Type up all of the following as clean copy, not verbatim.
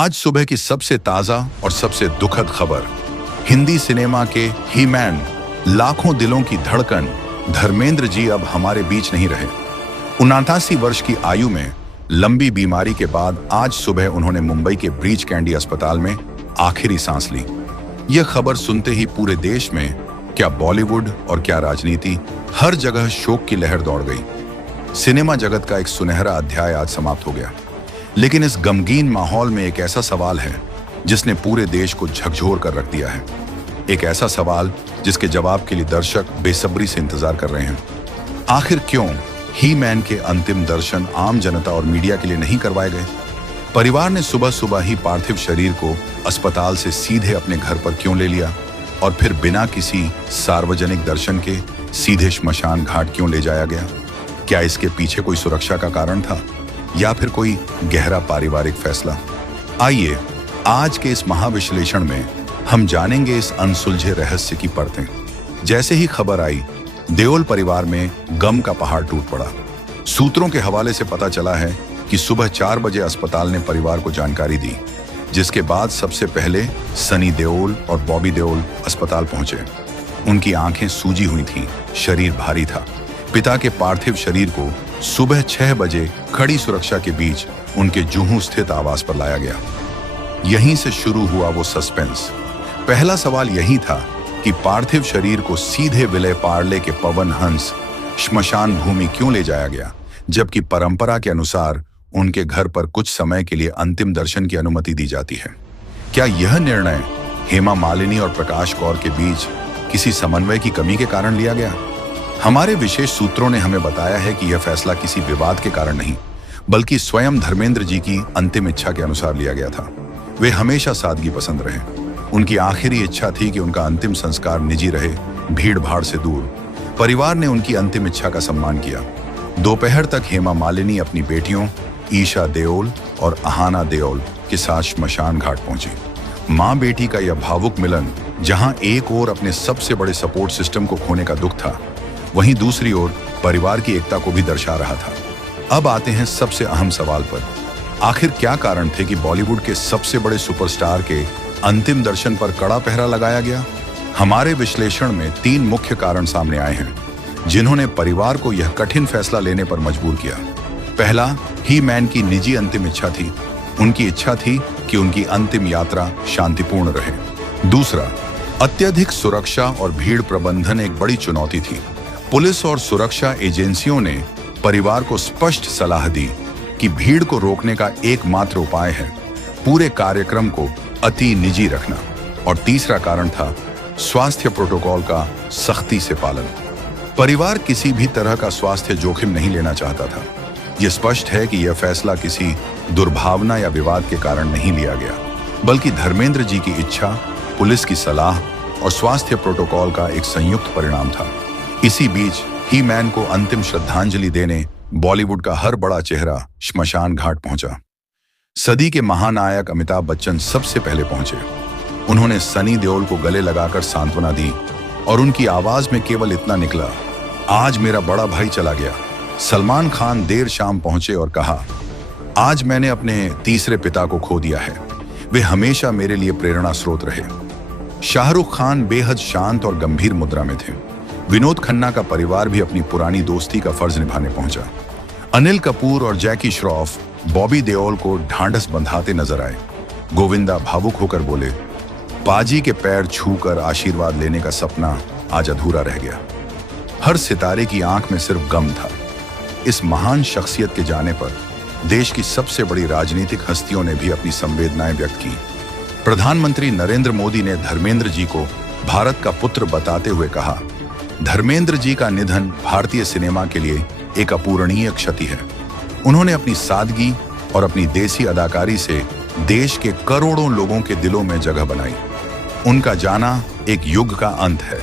आज सुबह की सबसे ताजा और सबसे दुखद खबर। हिंदी सिनेमा के ही मैन, लाखों दिलों की धड़कन धर्मेंद्र जी अब हमारे बीच नहीं रहे। 79 वर्ष की आयु में लंबी बीमारी के बाद आज सुबह उन्होंने मुंबई के ब्रीच कैंडी अस्पताल में आखिरी सांस ली। यह खबर सुनते ही पूरे देश में, क्या बॉलीवुड और क्या राजनीति, हर जगह शोक की लहर दौड़ गई। सिनेमा जगत का एक सुनहरा अध्याय आज समाप्त हो गया, लेकिन इस गमगीन माहौल में एक ऐसा सवाल है जिसने पूरे देश को झकझोर कर रख दिया है। एक ऐसा सवाल जिसके जवाब के लिए दर्शक बेसब्री से इंतजार कर रहे हैं। आखिर क्यों ही मैन के अंतिम दर्शन आम जनता और मीडिया के लिए नहीं करवाए गए? परिवार ने सुबह सुबह ही पार्थिव शरीर को अस्पताल से सीधे अपने घर पर क्यों ले लिया और फिर बिना किसी सार्वजनिक दर्शन के सीधे श्मशान घाट क्यों ले जाया गया? क्या इसके पीछे कोई सुरक्षा का कारण था या फिर कोई गहरा पारिवारिक फैसला? आइए आज के इस महाविश्लेषण में हम जानेंगे इस अनसुलझे रहस्य की परतें। जैसे ही खबर आई, देओल परिवार में गम का पहाड़ टूट पड़ा। सूत्रों के हवाले से पता चला है कि सुबह 4 बजे अस्पताल ने परिवार को जानकारी दी, जिसके बाद सबसे पहले सनी देओल और बॉबी देओल अस्पताल पहुंचे। उनकी आंखें सूजी हुई थीं, शरीर भारी था। पिता के पार्थिव शरीर को सुबह 6 बजे कड़ी सुरक्षा के बीच उनके जुहू स्थित आवास पर लाया गया। यहीं से शुरू हुआ वो सस्पेंस। पहला सवाल यही था कि पार्थिव शरीर को सीधे विलय पार्ले के पवन हंस श्मशान भूमि क्यों ले जाया गया, जबकि परंपरा के अनुसार उनके घर पर कुछ समय के लिए अंतिम दर्शन की अनुमति दी जाती है। क्या यह निर्णय हेमा मालिनी और प्रकाश कौर के बीच किसी समन्वय की कमी के कारण लिया गया? हमारे विशेष सूत्रों ने हमें बताया है कि यह फैसला किसी विवाद के कारण नहीं, बल्कि स्वयं धर्मेंद्र जी की अंतिम इच्छा के अनुसार लिया गया था। वे हमेशा सादगी पसंद रहे। उनकी आखिरी इच्छा थी कि उनका अंतिम संस्कार निजी रहे, भीड़ भाड़ से दूर। परिवार ने उनकी अंतिम इच्छा का सम्मान किया। दोपहर तक हेमा मालिनी अपनी बेटियों ईशा देओल और अहाना देओल के साथ श्मशान घाट पहुंची। माँ बेटी का यह भावुक मिलन, जहां एक ओर अपने सबसे बड़े सपोर्ट सिस्टम को खोने का दुख था, वहीं दूसरी ओर परिवार की एकता को भी दर्शा रहा था। अब आते हैं सबसे अहम सवाल पर। आखिर क्या कारण थे कि बॉलीवुड के सबसे बड़े सुपरस्टार के अंतिम दर्शन पर कड़ा पहरा लगाया गया? हमारे विश्लेषण में 3 मुख्य कारण सामने आए हैं, जिन्होंने परिवार को यह कठिन फैसला लेने पर मजबूर किया। पहला, ही मैन की निजी अंतिम इच्छा थी। उनकी इच्छा थी कि उनकी अंतिम यात्रा शांतिपूर्ण रहे। दूसरा, अत्यधिक सुरक्षा और भीड़ प्रबंधन एक बड़ी चुनौती थी। पुलिस और सुरक्षा एजेंसियों ने परिवार को स्पष्ट सलाह दी कि भीड़ को रोकने का एकमात्र उपाय है पूरे कार्यक्रम को अति निजी रखना। और तीसरा कारण था स्वास्थ्य प्रोटोकॉल का सख्ती से पालन। परिवार किसी भी तरह का स्वास्थ्य जोखिम नहीं लेना चाहता था। यह स्पष्ट है कि यह फैसला किसी दुर्भावना या विवाद के कारण नहीं लिया गया, बल्कि धर्मेंद्र जी की इच्छा, पुलिस की सलाह और स्वास्थ्य प्रोटोकॉल का एक संयुक्त परिणाम था। इसी बीच ही मैन को अंतिम श्रद्धांजलि देने बॉलीवुड का हर बड़ा चेहरा श्मशान घाट पहुंचा। सदी के महानायक अमिताभ बच्चन सबसे पहले पहुंचे। उन्होंने सनी देओल को गले लगाकर सांत्वना दी और उनकी आवाज में केवल इतना निकला, आज मेरा बड़ा भाई चला गया। सलमान खान देर शाम पहुंचे और कहा, आज मैंने अपने तीसरे पिता को खो दिया है। वे हमेशा मेरे लिए प्रेरणा स्रोत रहे। शाहरुख खान बेहद शांत और गंभीर मुद्रा में थे। विनोद खन्ना का परिवार भी अपनी पुरानी दोस्ती का फर्ज निभाने पहुंचा। अनिल कपूर और जैकी श्रॉफ बॉबी देओल को ढांढस बंधाते नजर आए। गोविंदा भावुक होकर बोले, पाजी के पैर छूकर आशीर्वाद लेने का सपना आज अधूरा रह गया। हर सितारे की आंख में सिर्फ गम था। इस महान शख्सियत के जाने पर देश की सबसे बड़ी राजनीतिक हस्तियों ने भी अपनी संवेदनाएं व्यक्त की। प्रधानमंत्री नरेंद्र मोदी ने धर्मेंद्र जी को भारत का पुत्र बताते हुए कहा, धर्मेंद्र जी का निधन भारतीय सिनेमा के लिए एक अपूरणीय क्षति है। उन्होंने अपनी सादगी और अपनी देसी अदाकारी से देश के करोड़ों लोगों के दिलों में जगह बनाई। उनका जाना एक युग का अंत है।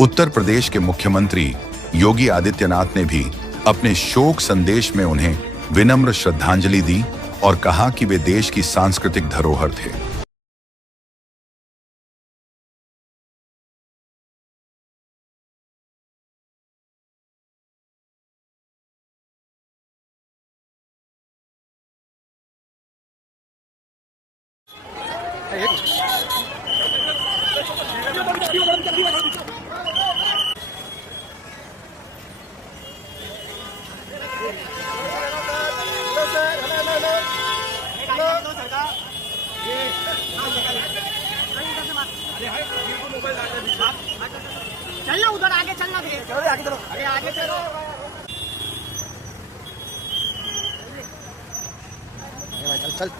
उत्तर प्रदेश के मुख्यमंत्री योगी आदित्यनाथ ने भी अपने शोक संदेश में उन्हें विनम्र श्रद्धांजलि दी और कहा कि वे देश की सांस्कृतिक धरोहर थे। चलना उधर आगे चलना भैया, आगे चलो, आगे चलो। चल चल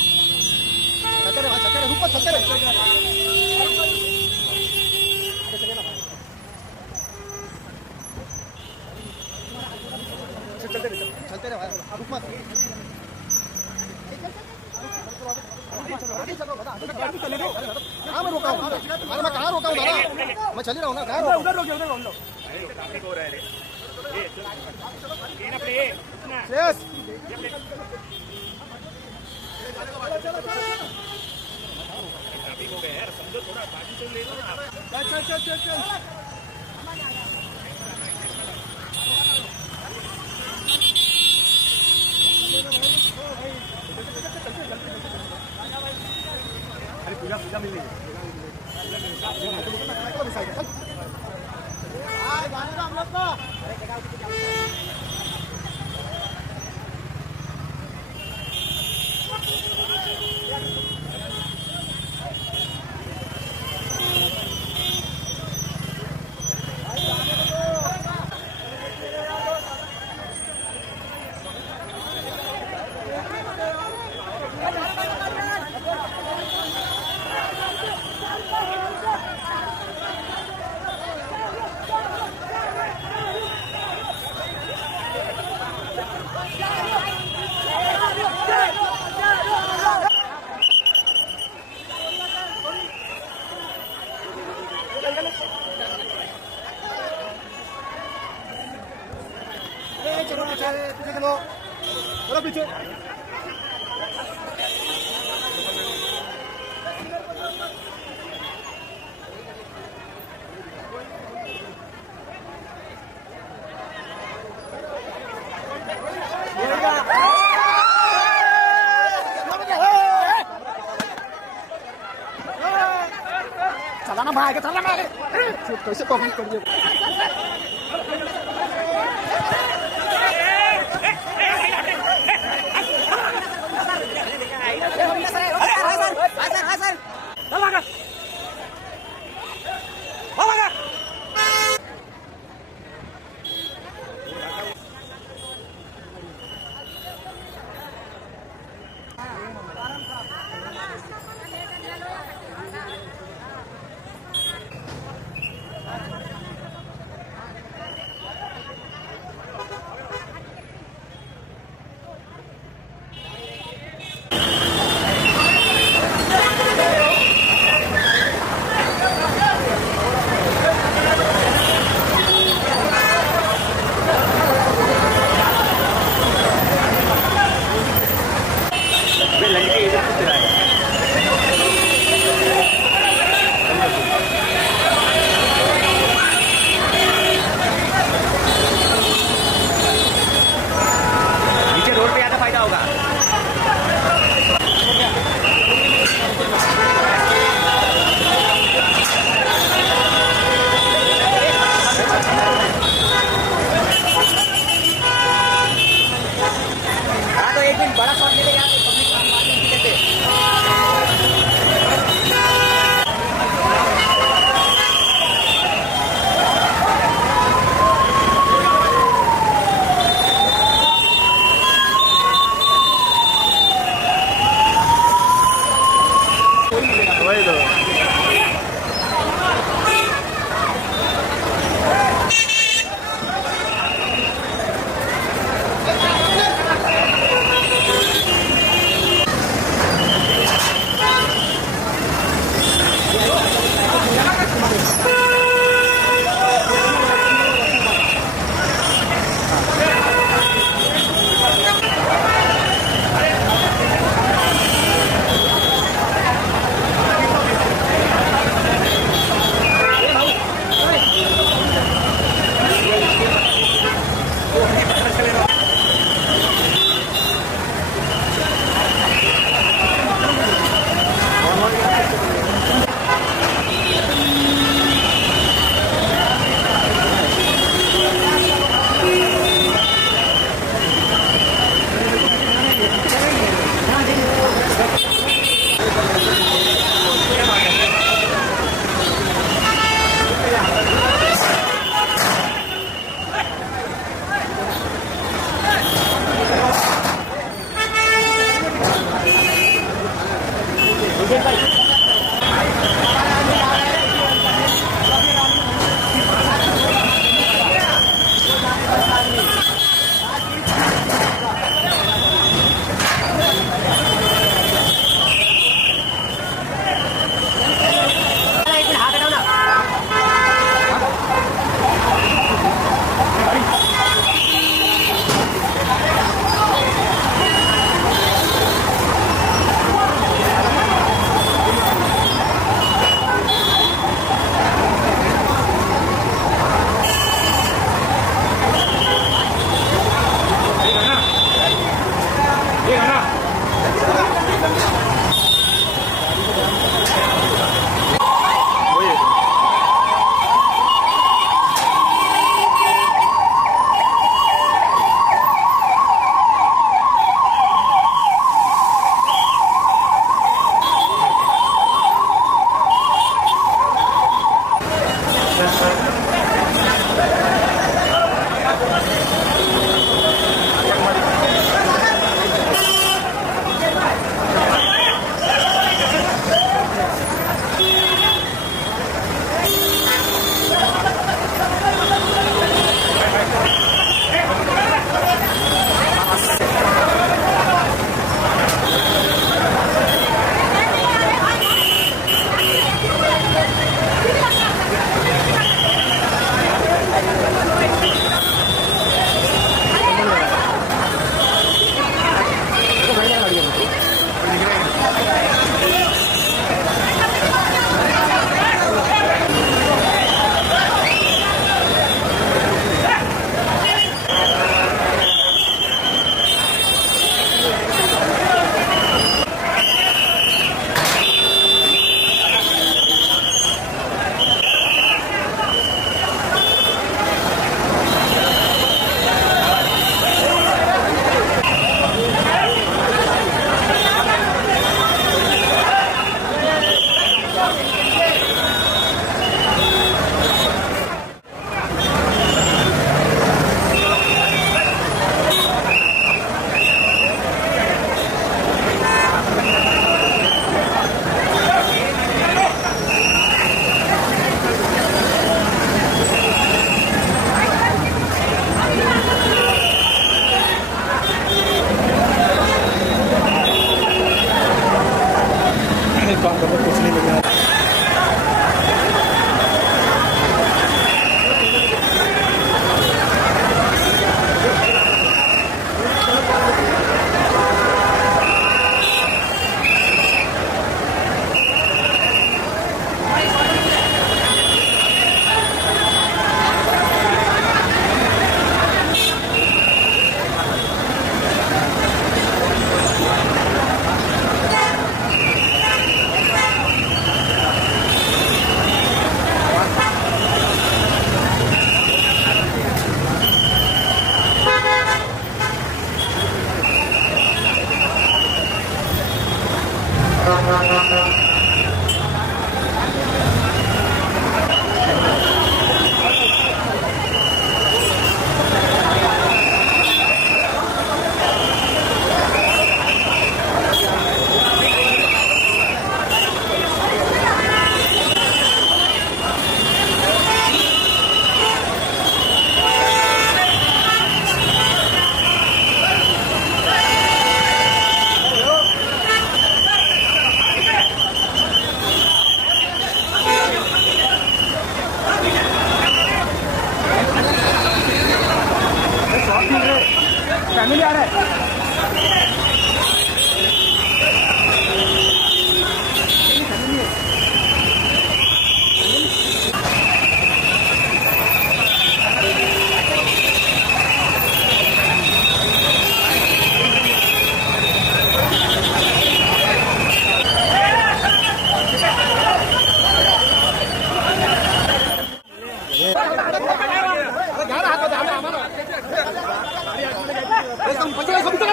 चलते रहे, चलते रहे, रुको, चलते रहे, चलते रहे, रुक मत। कहाँ मैं रोका हूँ? अरे मैं कहाँ रोका हूँ दादा? मैं चल ही रहा हूँ ना, कहाँ रोका? उधर रोके, उधर हम लोग। यस। चल चल चल चल। पूजा पूजा मिल रही है। हम लोग को चलो चलो पीछे। चलाना भाई, चलाना भाई, कैसे कमेंट करिए।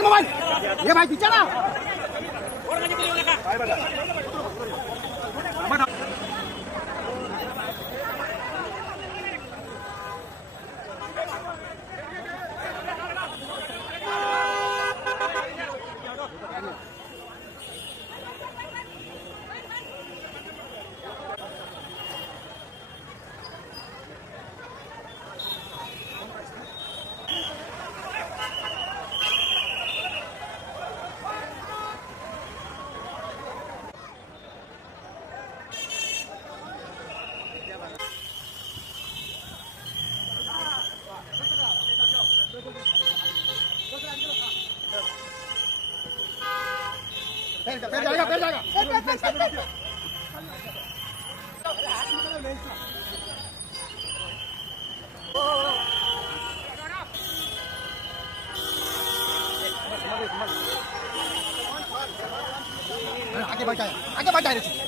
मोबाइल ये भाई पीछे ना पैर जाएगा पैर जाएगा आगे बढ़ जाए